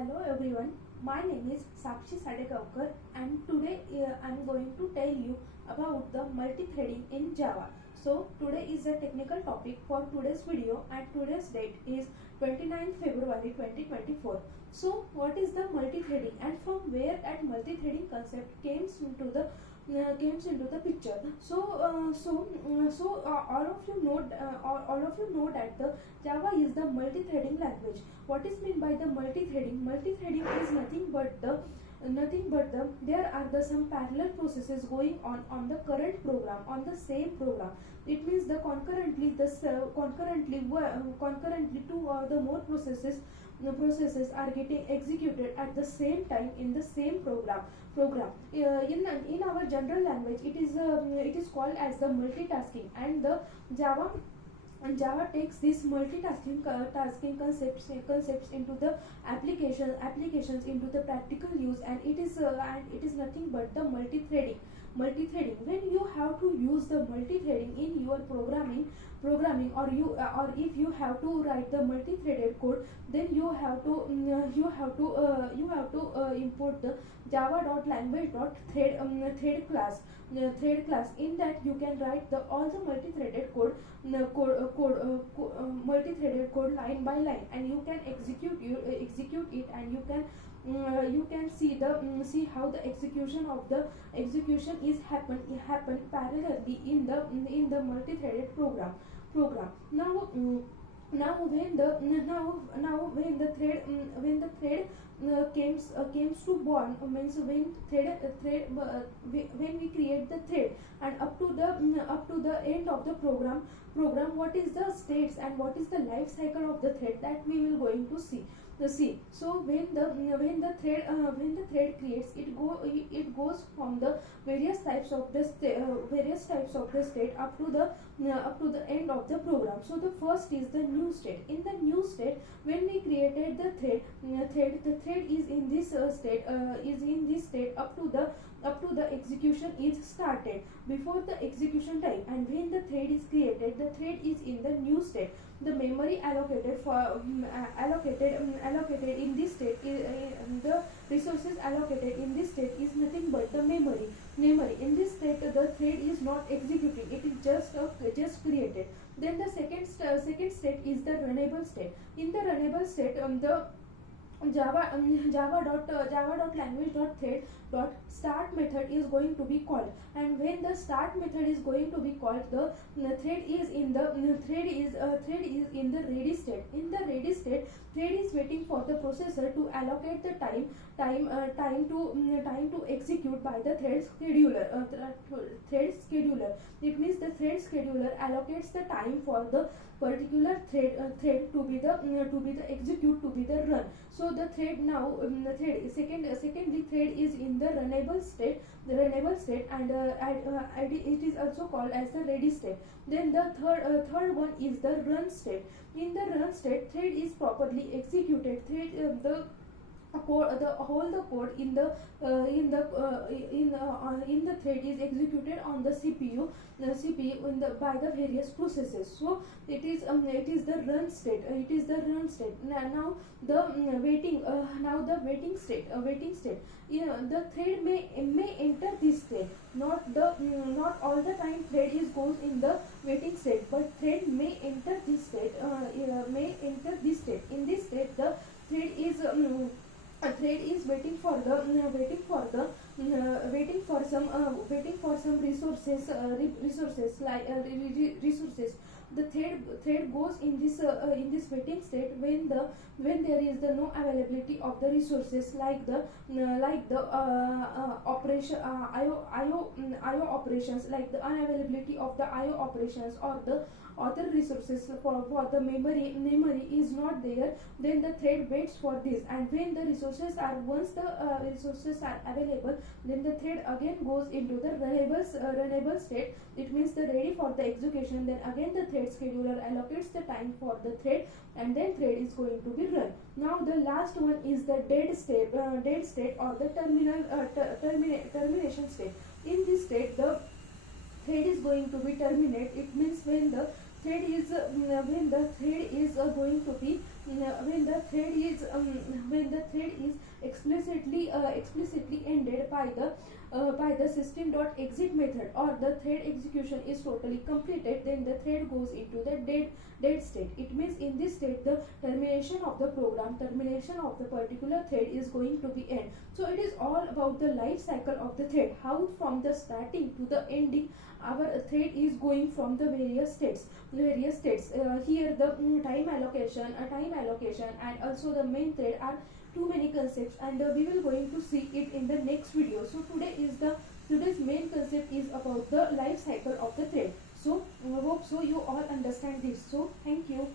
Hello everyone, my name is Sakshi Sadekavkar and today I am going to tell you about the multi-threading in Java. So today is a technical topic for today's video and today's date is 29th February 2024. So what is the multi-threading and from where that multi-threading concept came into the picture. All of you know that the Java is the multi-threading language. What is meant by the multi-threading? Multi-threading is nothing but the there are the some parallel processes going on the current program on the same program. It means the concurrently two or the more processes are getting executed at the same time in the same program. In our general language, it is called as the multitasking, and the Java takes this multitasking tasking concepts into the applications into the practical use, and it is nothing but the multi-threading. When you have to use the multi-threading in your programming, or if you have to write the multi-threaded code, then you have to import the java.language.thread class. In that you can write all the multi-threaded multi-threaded code line by line, and you can execute it, and you can see how the execution is happen parallelly in the multi-threaded program. Now when the thread comes to born, means when we create the thread, and up to the end of the program, what is the states and what is the life cycle of the thread, that we will going to see. So when the thread creates, it goes from the various types of the state up to the end of the program. So the first is the new state. In the new state, when we created the thread, the thread is in this state up to the execution is started before the execution time. And when the thread is created, the thread is in the new state. The memory allocated in this state the resources allocated in this state is nothing but the memory. In this state, the thread is not executing, it is just created. Then the second state is the runnable state. In the runnable state, the java.language.thread.start method is going to be called, and when the start method is going to be called, the thread is in the ready state. In the ready state, thread is waiting for the processor to allocate the time to execute by the thread scheduler. It means the thread scheduler allocates the time for the particular thread to be the execute, to be the run. So the thread now secondly thread is in the runnable state, and it is also called as the ready state. Then the third one is the run state. In the run state, thread is properly executed. The whole code in the thread is executed on the CPU by the various processes. So it is the run state. Now the waiting state. The thread may enter this state. Not all the time thread goes in the waiting state, but thread may enter this state. In this state, the thread is waiting for some resources. The thread goes in this waiting state when there is the no availability of the resources, like the operation IO operations, like the unavailability of the IO operations, or the other resources for the memory is not there. Then the thread waits for this, and when the resources are available, then the thread again goes into the runnable state. It means the ready for the execution. Then again the thread scheduler allocates the time for the thread, and then thread is going to be run. Now the last one is the dead state or the termination state. In this state, the thread is going to be terminated. It means when the thread is when the thread is going to be when the thread is explicitly ended by the system dot exit method, or the thread execution is totally completed, then the thread goes into the dead state. It means in this state the termination of the program, termination of the particular thread is going to be end. So it is all about the life cycle of the thread, how from the starting to the ending our thread is going from the various states. Here the time allocation and also the main thread are too many concepts, and we will going to see it in the next video. So today's main concept is about the life cycle of the thread. So hope so you all understand this. So thank you.